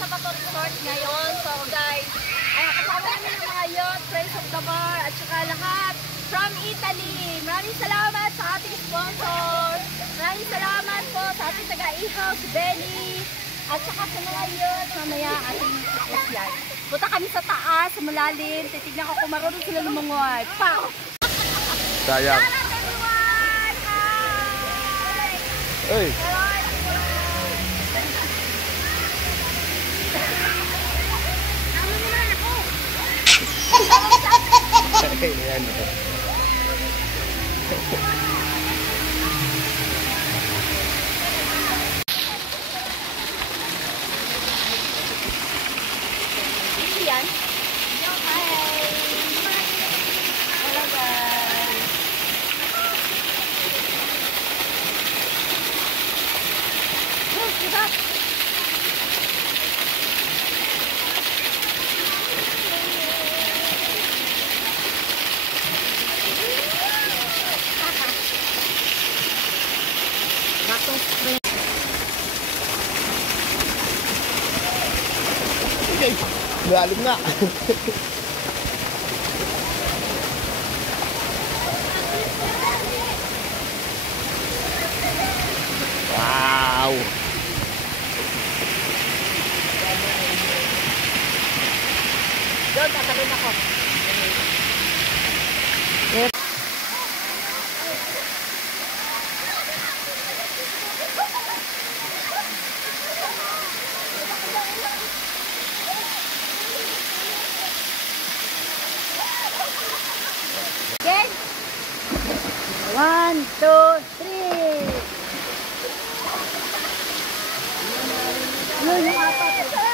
sa Bato Resort ngayon. So guys, kasama namin yung mga yacht, Friends of the Bar, at saka lahat from Italy. Maraming salamat sa ating sponsors. Maraming salamat po sa ating taga-ihaw, si Benny. At saka sa mga yacht, mamaya ating ipos yan. Punta kami sa taas, sa malalim. Titignan ko kung marunong sila lumangoy. Pow! Sayang. Shout out everyone! Hi! Uy! Ayan. Yan. Hi! Hello guys! Oh, diba? Okay, lalim na. Wow! Doon, tatalon ako. Again. 1, 2, 3. Yun yung apat.